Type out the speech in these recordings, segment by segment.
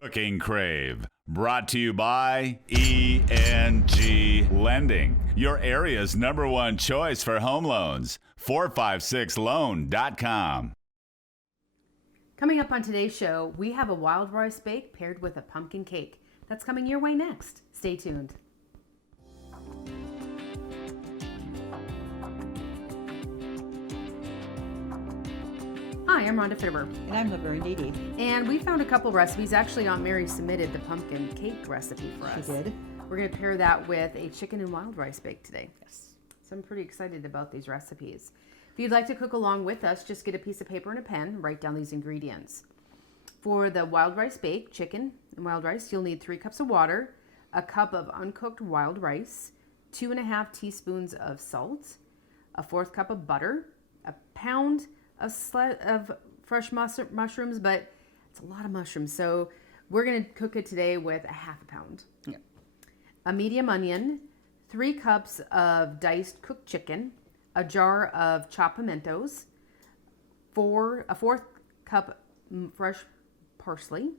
Cooking Crave, brought to you by ENG Lending, your area's #1 choice for home loans. 456loan.com. Coming up on today's show, we have a wild rice bake paired with a pumpkin cake. That's coming your way next. Stay tuned. Hi, I'm Rhonda Fitterer. And I'm Laverne. And we found a couple recipes. Actually, Aunt Mary submitted the pumpkin cake recipe for us. She did. We're going to pair that with a chicken and wild rice bake today. Yes. So I'm pretty excited about these recipes. If you'd like to cook along with us, just get a piece of paper and a pen, write down these ingredients. For the wild rice bake, chicken and wild rice, you'll need 3 cups of water, a cup of uncooked wild rice, 2.5 teaspoons of salt, a 1/4 cup of butter, a pound of fresh mushrooms, but it's a lot of mushrooms, so we're going to cook it today with a 1/2 pound. Yeah. A medium onion, 3 cups of diced cooked chicken, a jar of chopped pimentos, a 1/4 cup fresh parsley,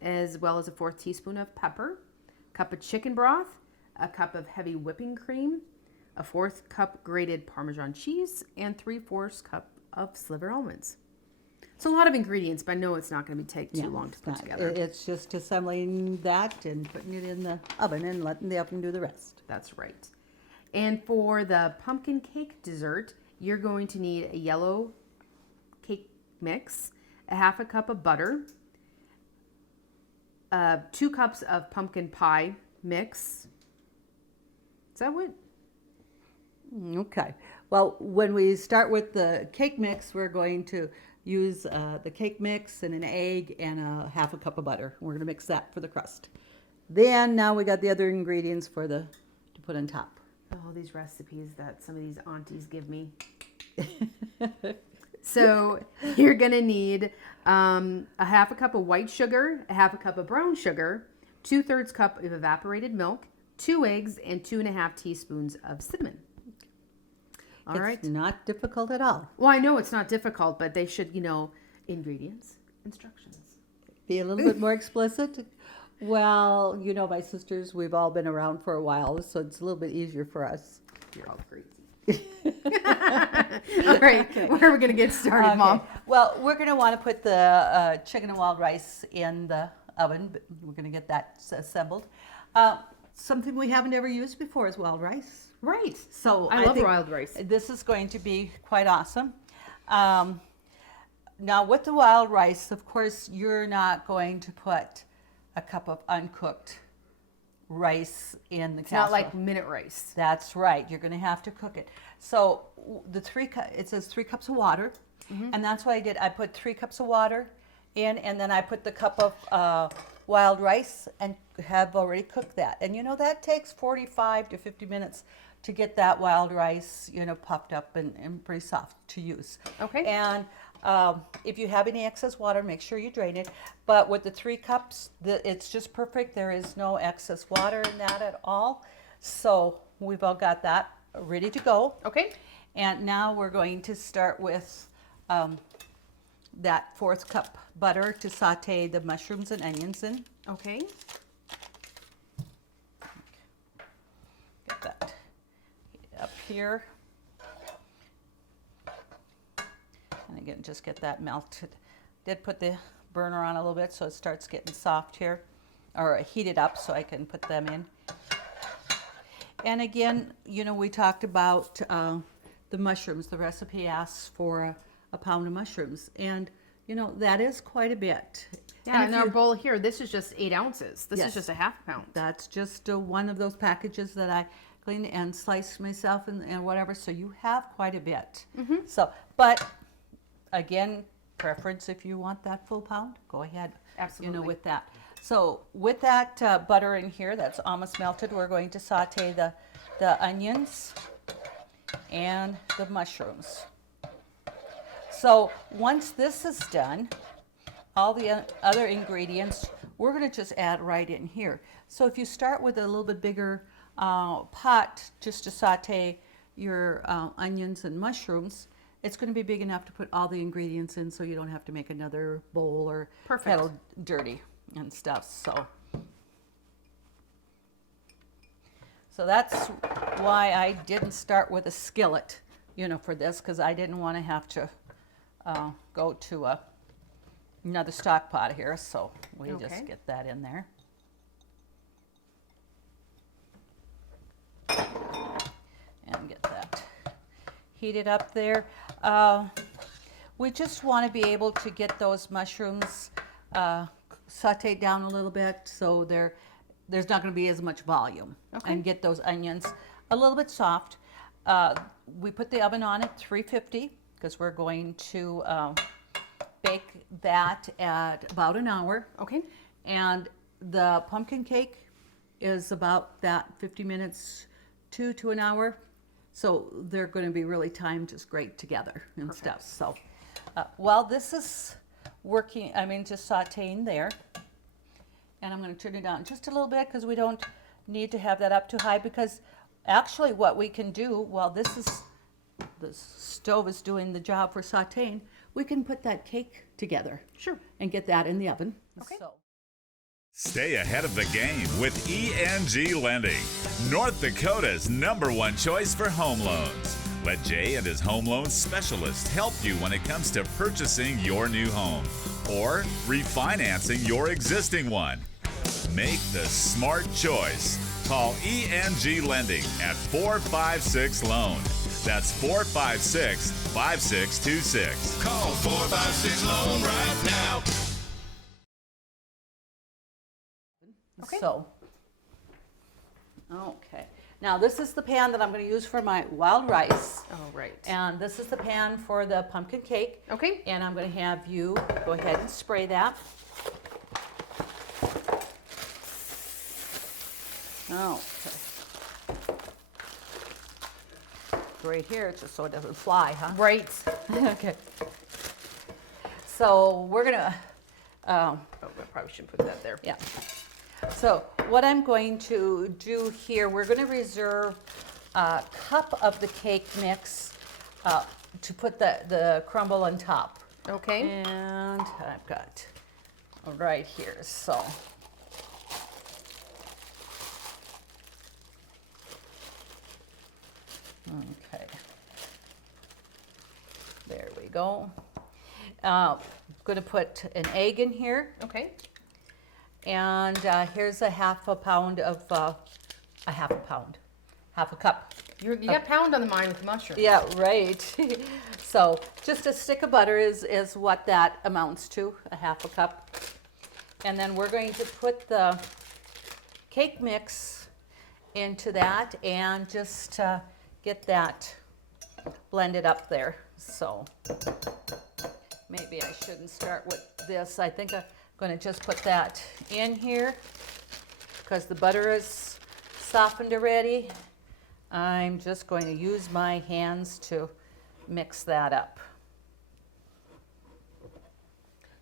as well as a 1/4 teaspoon of pepper, a cup of chicken broth, a cup of heavy whipping cream, a 1/4 cup grated Parmesan cheese, and 3/4 cup of slivered almonds. It's a lot of ingredients, but I know it's not going to take too long to put together. It's just assembling that and putting it in the oven and letting the oven do the rest. That's right. And for the pumpkin cake dessert, you're going to need a yellow cake mix, a 1/2 cup of butter, 2 cups of pumpkin pie mix. Is that what? Okay. Well, when we start with the cake mix, we're going to use the cake mix and an egg and a 1/2 cup of butter. We're going to mix that for the crust. Then now we got the other ingredients to put on top. Oh, these recipes that some of these aunties give me. So you're going to need a 1/2 cup of white sugar, a 1/2 cup of brown sugar, 2/3 cup of evaporated milk, 2 eggs, and 2.5 teaspoons of cinnamon. All right. It's not difficult at all. Well, I know it's not difficult, but they should, ingredients, instructions. Be a little bit more explicit. Well, my sisters, we've all been around for a while, so it's a little bit easier for us. You're all crazy. All right, where are we going to get started, Okay. Mom? Well, we're going to want to put the chicken and wild rice in the oven. But we're going to get that assembled. Something we haven't ever used before is wild rice. Right. So I love think wild rice. This is going to be quite awesome. Now, with the wild rice, of course, you're not going to put a cup of uncooked rice in the It's casserole. not like minute rice. That's right. You're going to have to cook it. So it says 3 cups of water, and that's what I did. I put 3 cups of water in, and then I put the cup of wild rice and have already cooked that. And that takes 45 to 50 minutes to get that wild rice, puffed up and pretty soft to use. Okay. And if you have any excess water, make sure you drain it. But with the 3 cups, it's just perfect. There is no excess water in that at all. So we've all got that ready to go. Okay. And now we're going to start with that 1/4 cup butter to saute the mushrooms and onions in. Okay. Get that up here. And again, just get that melted. Did put the burner on a little bit so it starts getting soft here, or heated up so I can put them in. And again, we talked about the mushrooms. The recipe asks for a pound of mushrooms, and that is quite a bit. Yeah, in our bowl here, this is just 8 ounces. This Yes. is just a 1/2 pound. That's just one of those packages that I cleaned and sliced myself and whatever. So you have quite a bit. So, but again, preference if you want that full pound, go ahead. Absolutely. With that. So with that butter in here that's almost melted, we're going to saute the onions and the mushrooms. So once this is done, all the other ingredients we're going to just add right in here. So if you start with a little bit bigger pot just to saute your onions and mushrooms, it's going to be big enough to put all the ingredients in, so you don't have to make another bowl or Perfect. kettle dirty. and stuff. So that's why I didn't start with a skillet, you know, for this, because I didn't want to have to go to another stock pot here. So we just get that in there. And get that heated up there. We just want to be able to get those mushrooms sauteed down a little bit so there's not going to be as much volume. And get those onions a little bit soft. We put the oven on at 350 because we're going to bake that at about an hour. Okay. And the pumpkin cake is about that 50 minutes to an hour. So they're going to be really timed just great together and stuff. So while this is working, just sauteing there. And I'm going to turn it down just a little bit because we don't need to have that up too high, because actually what we can do while the stove is doing the job for sauteing, we can put that cake together. Sure. And get that in the oven. Okay. So. Stay ahead of the game with ENG Lending, North Dakota's #1 choice for home loans. Let Jay and his home loan specialist help you when it comes to purchasing your new home or refinancing your existing one. Make the smart choice. Call ENG Lending at 456-LOAN. That's 456-5626. Call 456-LOAN right now. Okay. So, okay. Now this is the pan that I'm going to use for my wild rice. Oh, right. And this is the pan for the pumpkin cake. Okay. And I'm going to have you go ahead and spray that. Okay. Right here, just so it doesn't fly, huh? Right. Okay. So we're going to... I probably should put that there. Yeah. So what I'm going to do here, we're going to reserve a cup of the cake mix to put the crumble on top. Okay. And I've got right here, so. Okay. There we go. I'm going to put an egg in here. Okay. And here's a half a cup. You got pound on the mind with the mushroom. Yeah, right. So just a stick of butter is what that amounts to, a half a cup. And then we're going to put the cake mix into that and just get that blended up there. So maybe I shouldn't start with this. I think I'm going to just put that in here because the butter is softened already. I'm just going to use my hands to mix that up.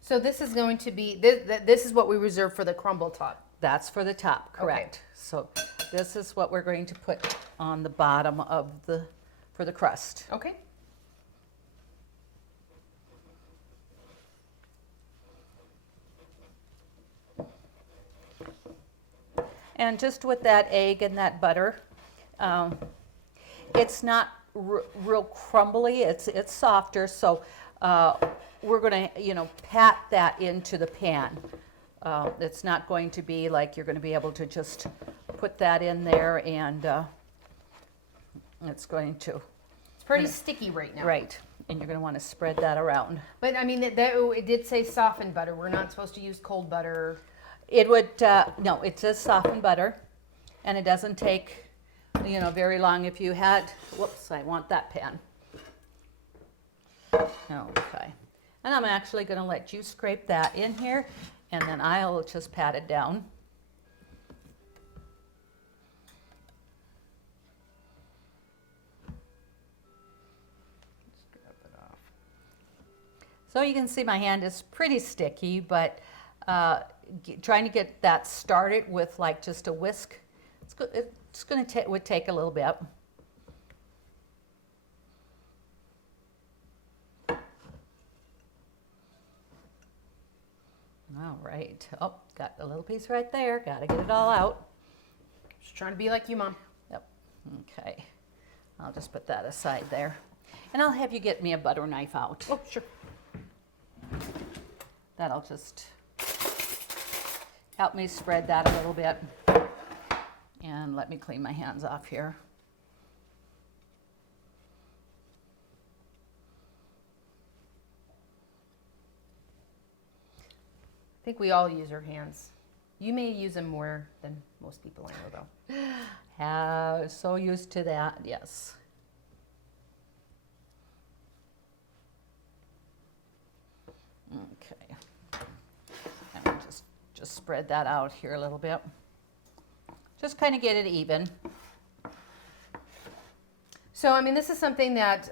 So this is going to be, this is what we reserve for the crumble top. That's for the top, correct. Okay. So this is what we're going to put on the bottom of for the crust. Okay. And just with that egg and that butter, it's not real crumbly. It's softer. So we're going to, pat that into the pan. It's not going to be like you're going to be able to just put that in there and it's going to. It's pretty sticky right now. Right. And you're going to want to spread that around. But I mean, it did say softened butter. We're not supposed to use cold butter. It would, no, it says softened butter, and it doesn't take, very long. If you had, whoops, I want that pan. Okay. And I'm actually going to let you scrape that in here, and then I'll just pat it down. Scrap it off. So you can see my hand is pretty sticky, but trying to get that started with like just a whisk, it's going to would take a little bit. All right. Oh, got a little piece right there. Got to get it all out. Just trying to be like you, Mom. Yep. Okay. I'll just put that aside there. And I'll have you get me a butter knife out. Oh, sure. That'll just help me spread that a little bit. And let me clean my hands off here. I think we all use our hands. You may use them more than most people I know, though. So used to that, yes. Okay. And just spread that out here a little bit. Just kind of get it even. So, I mean, this is something that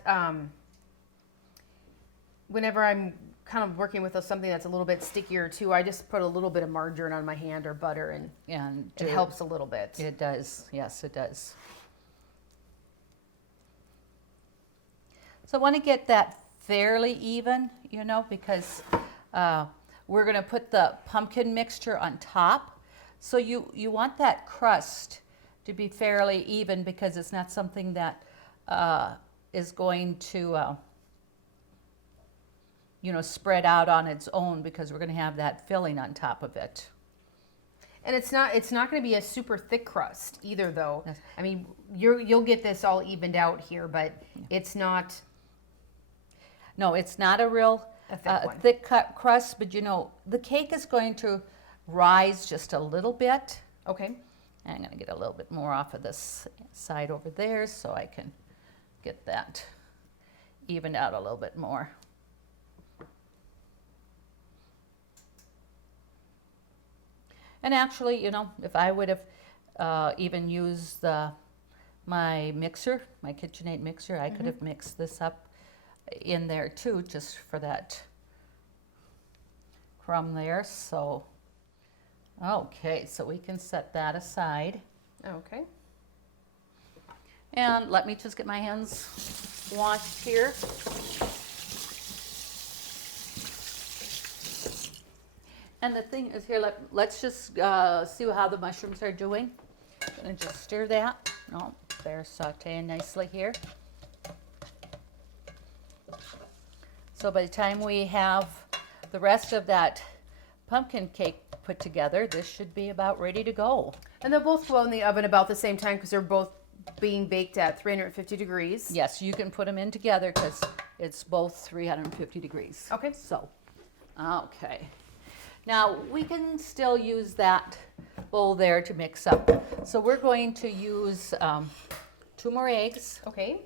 whenever I'm kind of working with something that's a little bit stickier too, I just put a little bit of margarine on my hand or butter, and it helps a little bit. It does. Yes, it does. So I want to get that fairly even, you know, because we're going to put the pumpkin mixture on top. So you want that crust to be fairly even, because it's not something that is going to you know, spread out on its own, because we're going to have that filling on top of it. And it's not going to be a super thick crust either, though. Yes. I mean, you'll get this all evened out here, but it's not. No, it's not a real thick cut crust, but you know, the cake is going to rise just a little bit. Okay. And I'm going to get a little bit more off of this side over there so I can get that evened out a little bit more. And actually, you know, if I would have even used my mixer, my KitchenAid mixer, I could have mixed this up in there too, just for that crumb there. So, okay, so we can set that aside. Okay. And let me just get my hands washed here. And the thing is here, let's just see how the mushrooms are doing. I'm gonna just stir that. Oh, they're sauteing nicely here. So by the time we have the rest of that pumpkin cake put together, this should be about ready to go. And they'll both go in the oven about the same time, because they're both being baked at 350 degrees. Yes, you can put them in together because it's both 350 degrees. Okay. So, okay. Now, we can still use that bowl there to mix up. So we're going to use 2 more eggs. Okay.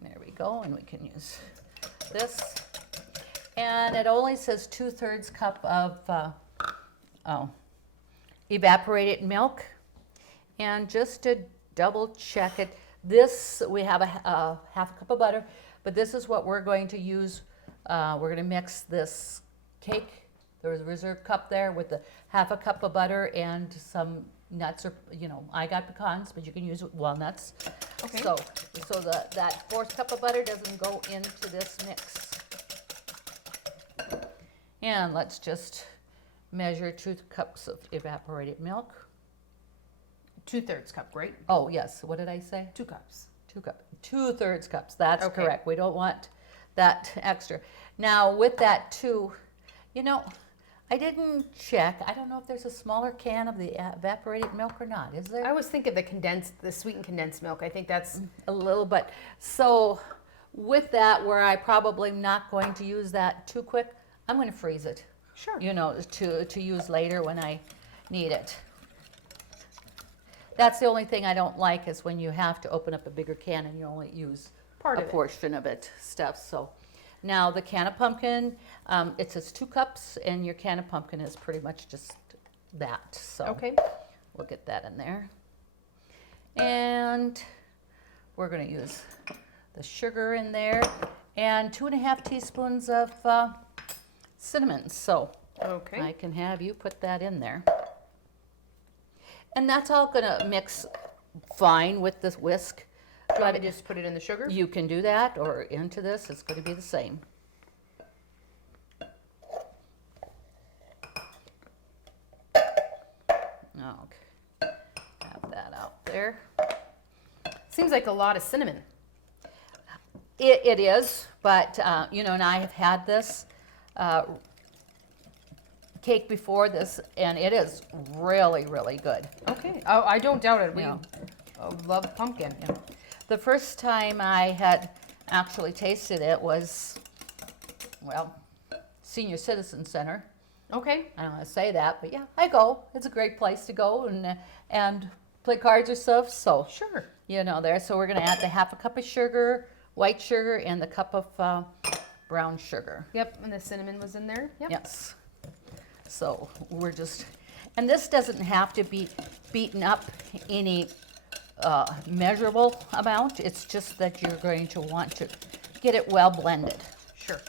There we go, and we can use this. And it only says 2/3 cup of evaporated milk. And just to double check it, this, we have a half a cup of butter. But this is what we're going to use. We're going to mix this cake. There's a reserved cup there with the half a cup of butter and some nuts, or, you know, I got pecans, but you can use walnuts. Okay. So that 4th cup of butter doesn't go into this mix. And let's just measure 2 cups of evaporated milk. 2/3 cup, right? Oh, yes. What did I say? 2 cups. 2/3 cups. That's Okay. correct. We don't want that extra. Now with that too, you know, I didn't check. I don't know if there's a smaller can of the evaporated milk or not. Is there? I always think of the sweetened condensed milk. I think that's A little bit. So with that, where I probably not going to use that too quick, I'm going to freeze it. sure. You know, to use later when I need it. That's the only thing I don't like, is when you have to open up a bigger can and you only use Part a of it. portion of it stuff. So now the can of pumpkin, it says 2 cups, and your can of pumpkin is pretty much just that. So Okay. we'll get that in there. And we're going to use the sugar in there, and 2.5 teaspoons of cinnamon. So Okay. I can have you put that in there. And that's all going to mix fine with this whisk. Do you want me to just put it in the sugar? You can do that, or into this. It's going to be the same. Okay, have that out there. Seems like a lot of cinnamon. It is, but you know, and I have had this cake before this, and it is really, really good. Okay. Oh, I don't doubt it. We Yeah. love pumpkin. Yeah. The first time I had actually tasted it was, well, Senior Citizen Center. Okay. I don't want to say that, but yeah, I go. It's a great place to go and play cards or stuff. So Sure. you know there. So we're gonna add the half a cup of sugar, white sugar, and the cup of brown sugar. Yep. And the cinnamon was in there. Yep. Yes. So we're just, and this doesn't have to be beaten up any measurable amount. It's just that you're going to want to get it well blended. Sure.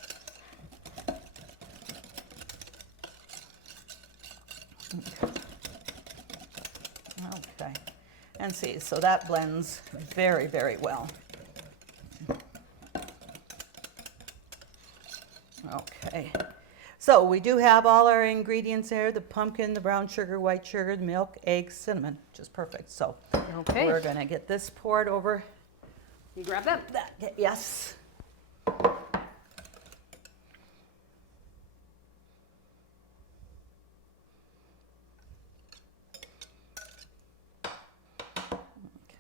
Okay. And see, so that blends very, very well. Okay. So we do have all our ingredients there, the pumpkin, the brown sugar, white sugar, the milk, eggs, cinnamon, which is perfect. So Okay. we're gonna get this poured over You grab that. that, yes.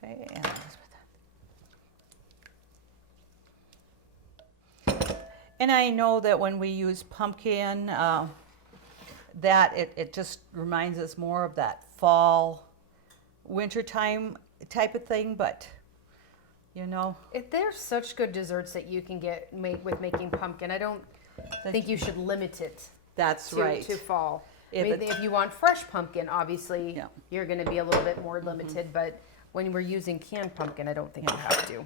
Okay, and just put that. And I know that when we use pumpkin, that it just reminds us more of that fall, wintertime type of thing, but you know, There's such good desserts that you can make with making pumpkin. I don't think you should limit it that's right. to fall. If I mean, it's- if you want fresh pumpkin, obviously Yeah. you're going to be a little bit more limited. But when we're using canned pumpkin, I don't think you have to.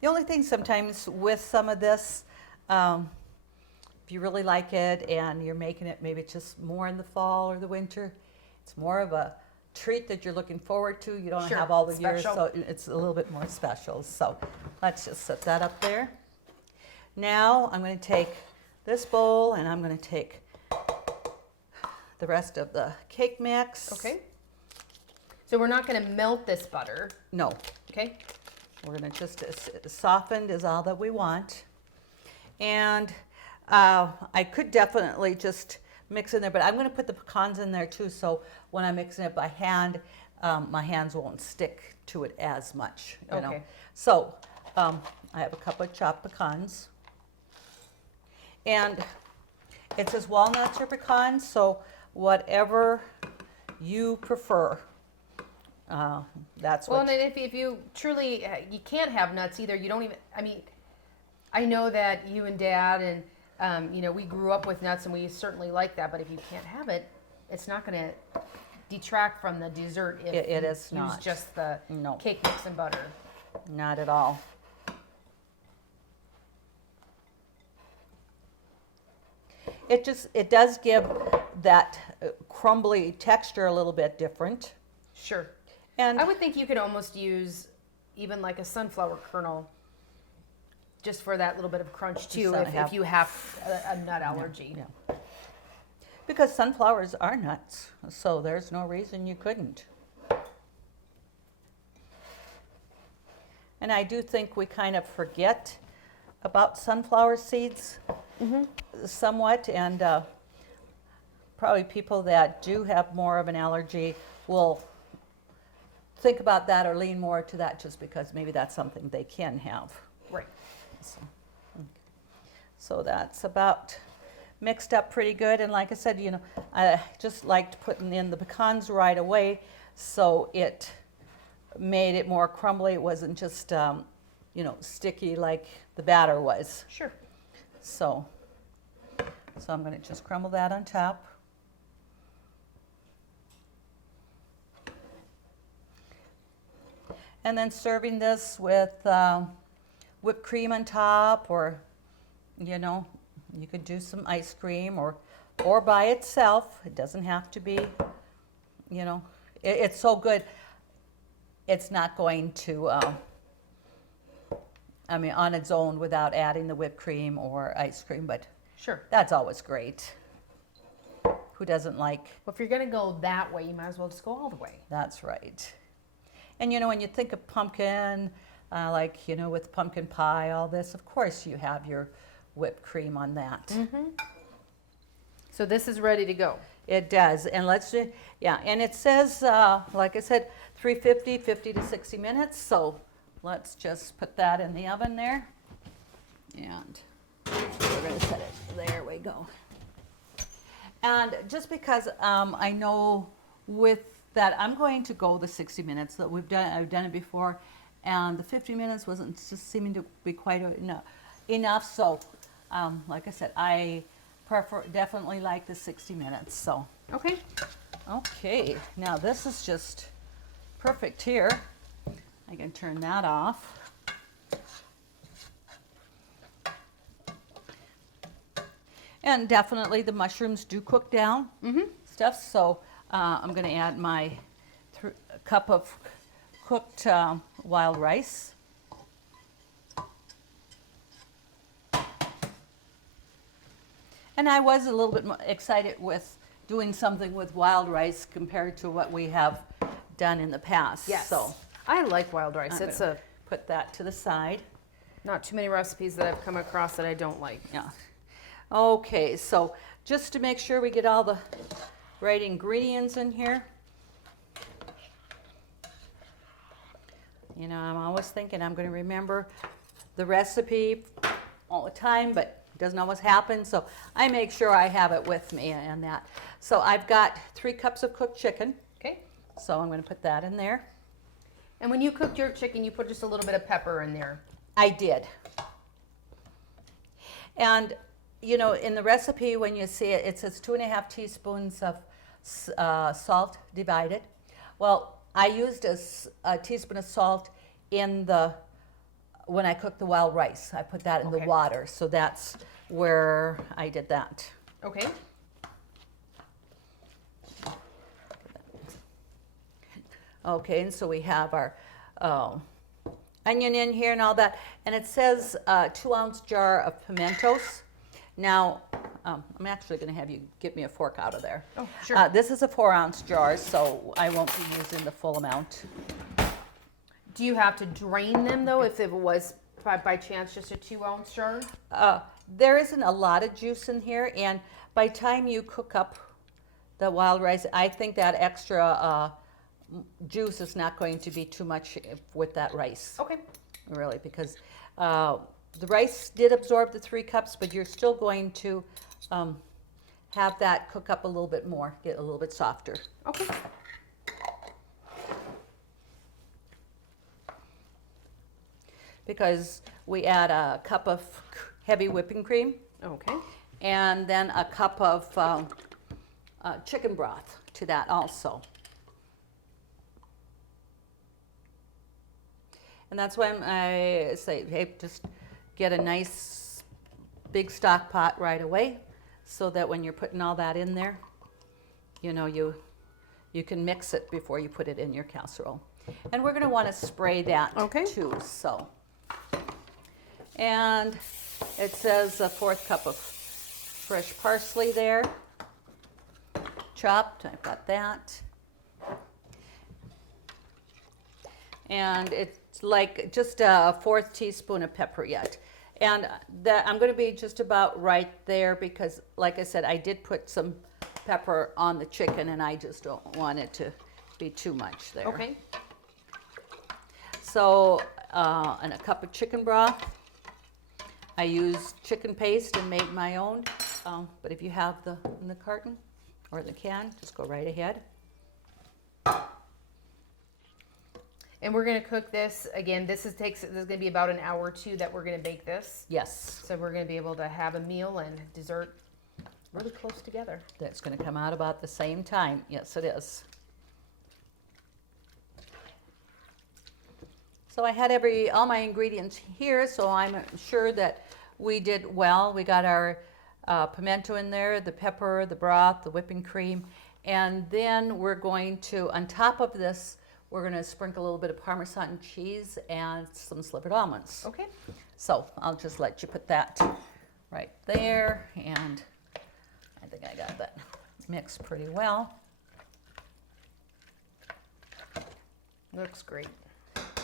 The only thing sometimes with some of this, if you really like it and you're making it maybe it's just more in the fall or the winter, it's more of a treat that you're looking forward to. You don't Sure, have all the years, special. so it's a little bit more special. So let's just set that up there. Now I'm going to take this bowl and I'm going to take the rest of the cake mix. Okay. So we're not going to melt this butter. No, Okay. we're going to just, softened is all that we want. And I could definitely just mix in there, but I'm going to put the pecans in there too, so when I'm mixing it by hand, my hands won't stick to it as much, you know. Okay. So I have a couple of chopped pecans. And it says walnuts or pecans, so whatever you prefer, that's Well, what. and then if you truly, you can't have nuts either. You don't even, I mean, I know that you and Dad and, you know, we grew up with nuts and we certainly like that, but if you can't have it, it's not going to detract from the dessert if It you is use not. just the No. cake mix and butter. Not at all. It does give that crumbly texture a little bit different. Sure. And I would think you could almost use even like a sunflower kernel just for that little bit of crunch too if you have a nut allergy. yeah. Because sunflowers are nuts, so there's no reason you couldn't. And I do think we kind of forget about sunflower seeds somewhat, and probably people that do have more of an allergy will think about that or lean more to that just because maybe that's something they can have. Right. So, okay. So that's about mixed up pretty good, and like I said, you know, I just liked putting in the pecans right away, so it made it more crumbly. It wasn't just, you know, sticky like the batter was. Sure. So I'm going to just crumble that on top. And then serving this with whipped cream on top, or, you know, you could do some ice cream or by itself. It doesn't have to be, you know, it's so good. It's not going to I mean, on its own without adding the whipped cream or ice cream, but Sure. that's always great. Who doesn't like? Well, if you're going to go that way, you might as well just go all the way. That's right. And you know, when you think of pumpkin, like, you know, with pumpkin pie, all this, of course you have your whipped cream on that. So this is ready to go. It does. And let's do, yeah, and it says, like I said, 350, 50 to 60 minutes. So let's just put that in the oven there. And we're going to set it. There we go. And just because I know with that, I'm going to go the 60 minutes that I've done it before, and the 50 minutes wasn't just seeming to be quite enough. So, like I said, I definitely like the 60 minutes. So, okay. Now this is just perfect here. I can turn that off. And definitely the mushrooms do cook down stuff. So I'm going to add my cup of cooked wild rice. And I was a little bit more excited with doing something with wild rice compared to what we have done in the past. Yes. So I like wild rice. I'm It's gonna put that to the side. not too many recipes that I've come across that I don't like. Yeah. Okay, so just to make sure we get all the right ingredients in here. You know, I'm always thinking I'm going to remember the recipe all the time, but it doesn't always happen. So I make sure I have it with me and that. So I've got 3 cups of cooked chicken. Okay. So I'm going to put that in there. And when you cooked your chicken, you put just a little bit of pepper in there. I did. And you know, in the recipe, when you see it, it says 2.5 teaspoons of salt divided. Well, I used a teaspoon of salt when I cooked the wild rice. I put that in the water, so that's where I did that. Okay. Okay, and so we have our onion in here and all that, and it says 2-ounce jar of pimentos. Now, I'm actually going to have you get me a fork out of there. Oh, sure. This is a 4-ounce jar, so I won't be using the full amount. Do you have to drain them though if it was by chance just a 2-ounce jar? There isn't a lot of juice in here, and by the time you cook up the wild rice, I think that extra juice is not going to be too much with that rice. Okay. Really, because the rice did absorb the 3 cups, but you're still going to have that cook up a little bit more, get a little bit softer. Okay. Because we add a cup of heavy whipping cream. Okay. And then a cup of chicken broth to that also. And that's when I say, hey, just get a nice big stock pot right away so that when you're putting all that in there, you know, you can mix it before you put it in your casserole. And we're going to want to spray that too. So, and it says a 4th cup of fresh parsley there, chopped. I've got that. And it's like just a 4th teaspoon of pepper yet. And that I'm going to be just about right there because, like I said, I did put some pepper on the chicken and I just don't want it to be too much there. Okay. So, and a cup of chicken broth. I used chicken paste and made my own, but if you have in the carton or the can, just go right ahead. And we're going to cook this again. This is going to be about an hour or 2 that we're going to bake this. Yes. So we're going to be able to have a meal and dessert really close together. That's going to come out about the same time. Yes, it is. So I had all my ingredients here, so I'm sure that we did well. We got our pimiento in there, the pepper, the broth, the whipping cream, and then we're going to, on top of this, we're going to sprinkle a little bit of Parmesan cheese and some slivered almonds. Okay. So I'll just let you put that right there, and I think I got that mixed pretty well. Looks great.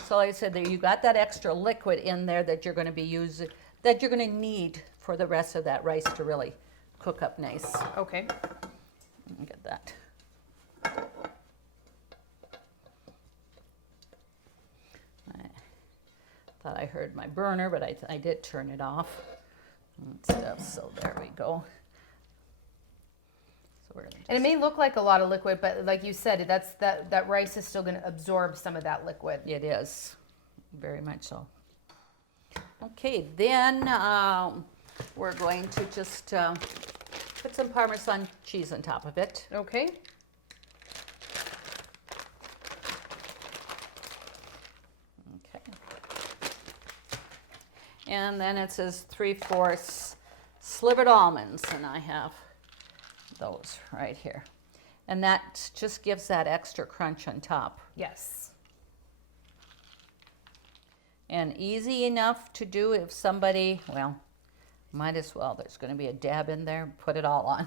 So like I said, there you got that extra liquid in there that you're going to be using, that you're going to need for the rest of that rice to really cook up nice. Okay. Let me get that. I thought I heard my burner, but I did turn it off and stuff. So there we go. So we're gonna And it may look like a lot of liquid, but like you said, that rice is still going to absorb some of that liquid. It is, very much so. Okay, then we're going to just put some Parmesan cheese on top of it. Okay. Okay. And then it says 3/4 slivered almonds, and I have those right here. And that just gives that extra crunch on top. Yes. And easy enough to do if somebody, well, might as well. There's going to be a dab in there. Put it all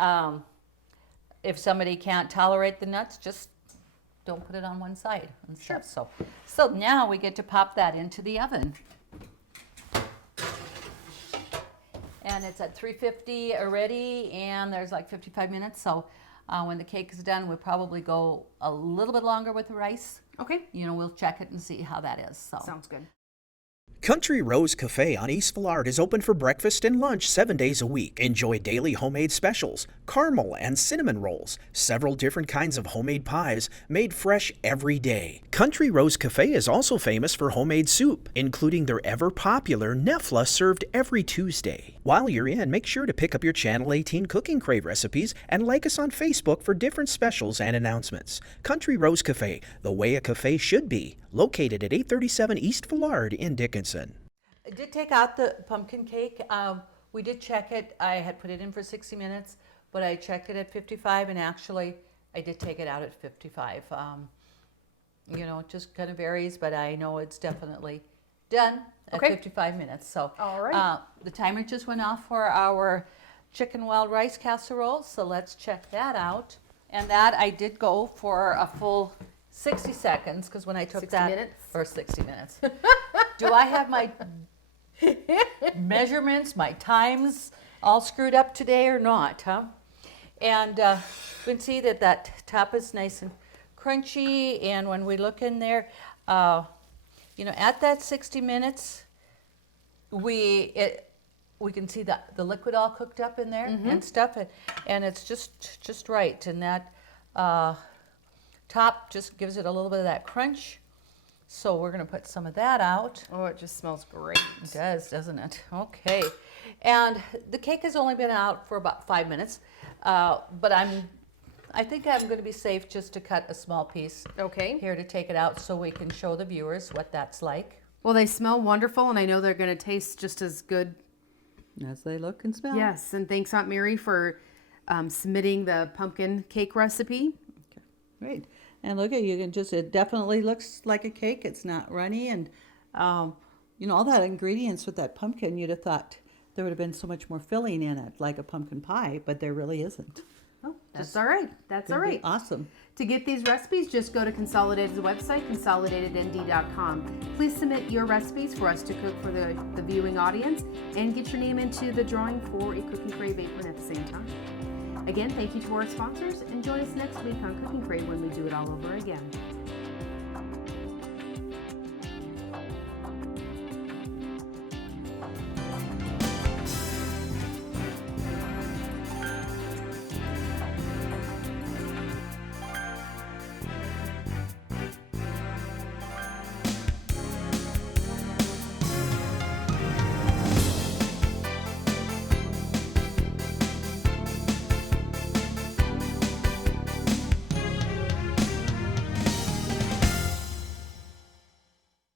on. If somebody can't tolerate the nuts, just don't put it on one side and stuff. So now we get to pop that into the oven. And it's at 350 already, and there's like 55 minutes. So when the cake is done, we'll probably go a little bit longer with the rice. Okay. You know, we'll check it and see how that is. So. Sounds good. Country Rose Cafe on East Villard is open for breakfast and lunch 7 days a week. Enjoy daily homemade specials, caramel and cinnamon rolls, several different kinds of homemade pies made fresh every day. Country Rose Cafe is also famous for homemade soup, including their ever-popular Nefla served every Tuesday. While you're in, make sure to pick up your Channel 18 Cooking Crave recipes and like us on Facebook for different specials and announcements. Country Rose Cafe, the way a cafe should be, located at 837 East Villard in Dickinson. I did take out the pumpkin cake. We did check it. I had put it in for 60 minutes, but I checked it at 55, and actually I did take it out at 55. You know, it just kind of varies, but I know it's definitely done at 55 minutes. So All right. The timer just went off for our chicken wild rice casserole, so let's check that out. And that I did go for a full 60 seconds, because when I took 60 that... minutes? Or 60 minutes. Do I have my measurements, my times all screwed up today or not, huh? And you can see that that top is nice and crunchy, and when we look in there, you know, at that 60 minutes, we can see the liquid all cooked up in there and stuff, and it's just right, and that top just gives it a little bit of that crunch. So we're going to put some of that out. Oh, it just smells great. It does, doesn't it? Okay. And the cake has only been out for about 5 minutes, but I think I'm going to be safe just to cut a small piece Okay. here to take it out so we can show the viewers what that's like. Well, they smell wonderful, and I know they're going to taste just as good. As they look and smell. Yes, and thanks, Aunt Mary, for submitting the pumpkin cake recipe. Okay. Great. And look at, you can just, it definitely looks like a cake. It's not runny, and you know, all that ingredients with that pumpkin, you'd have thought there would have been so much more filling in it, like a pumpkin pie, but there really isn't. Oh, that's all right. That's all It'd be right. Awesome. To get these recipes, just go to Consolidated's website, consolidatednd.com. Please submit your recipes for us to cook for the viewing audience, and get your name into the drawing for a Cooking Crave apron at the same time. Again, thank you to our sponsors, and join us next week on Cooking Crave when we do it all over again.